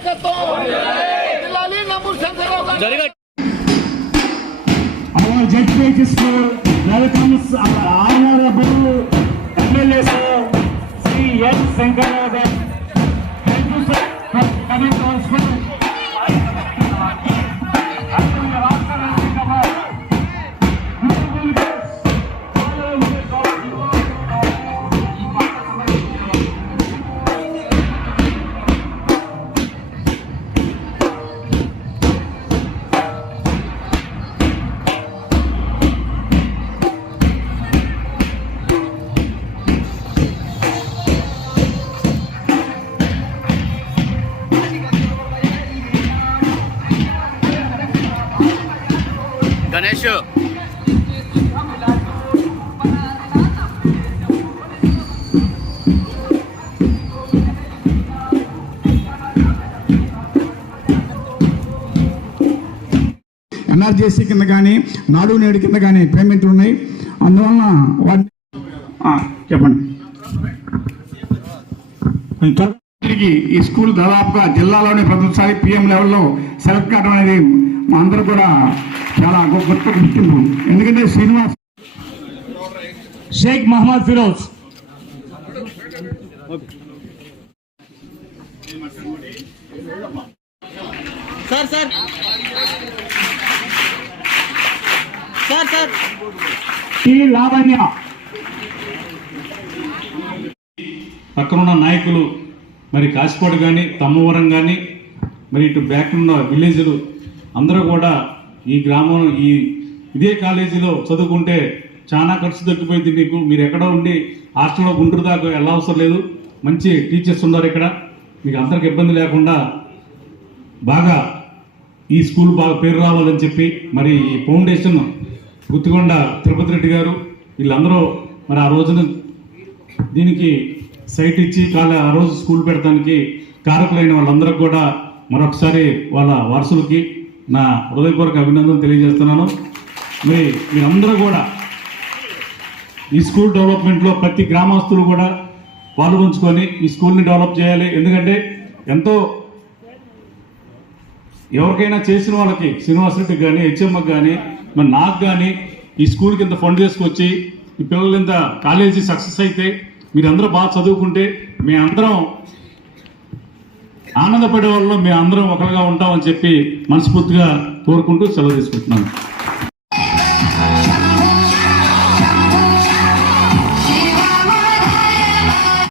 Our judgment school welcomes our honorable MLA sir, Sri N. Sankararajan. Thank you sir for coming to our school. Ganesh NRJC కింద కానీ నాడు నేడు కింద కానీ పేమెంట్లు ఉన్నాయి. అందువలన వాటిని చెప్పండి. తిరిగి ఈ స్కూల్ దాదాపుగా జిల్లాలోనే ప్రతిసారి పిఎం లెవెల్లో సెలెక్ట్ కావడం అనేది మా అందరూ కూడా చాలా గొప్ప గుర్తింపు. ఎందుకంటే Srinivas Shaik Mohammed Firoz sir sir sir sir T Lavanya పక్కనున్న నాయకులు మరి కాశీకోట కానీ తమ్మవరం కానీ మరి ఇటు బ్యాక్ ఉన్న విలేజ్లు అందరూ కూడా ఈ గ్రామం ఇదే కాలేజీలో చదువుకుంటే చాలా ఖర్చు తగ్గిపోయింది మీకు. మీరు ఎక్కడ ఉండి హాస్టల్లో గుంటూరు దాకా వెళ్ళవసరం లేదు. మంచి టీచర్స్ ఉన్నారు ఇక్కడ. మీకు అందరికి ఇబ్బంది లేకుండా బాగా ఈ స్కూల్ బాగా పేరు రావాలని చెప్పి మరి ఈ ఫౌండేషన్ గుత్తికొండ తిరుపతి రెడ్డి గారు వీళ్ళందరూ మరి ఆ రోజున దీనికి సైట్ ఇచ్చి ఆ రోజు స్కూల్ పెడతానికి కారకులైన వాళ్ళందరికీ కూడా మరొకసారి వాళ్ళ వారసులకి నా హృదయపూర్వక అభినందనలు తెలియజేస్తున్నాను. మరి మీరందరూ కూడా ఈ స్కూల్ డెవలప్మెంట్లో ప్రతి గ్రామస్తులు కూడా పాల్గొంచుకొని ఈ స్కూల్ని డెవలప్ చేయాలి. ఎందుకంటే ఎంతో ఎవరికైనా చేసిన వాళ్ళకి శ్రీనివాసరెడ్డికి కానీ హెచ్ఎంకి కానీ మరి నాకు కానీ ఈ స్కూల్కి ఇంత ఫండ్ చేసుకొచ్చి ఈ పిల్లలు ఇంత కాలేజీ సక్సెస్ అయితే మీరందరూ బాగా చదువుకుంటే మీ అందరం ఆనందపడే వాళ్ళలో మేము అందరం ఒకరిగా ఉంటామని చెప్పి మనస్ఫూర్తిగా కోరుకుంటూ సెలవు తీసుకుంటున్నాను.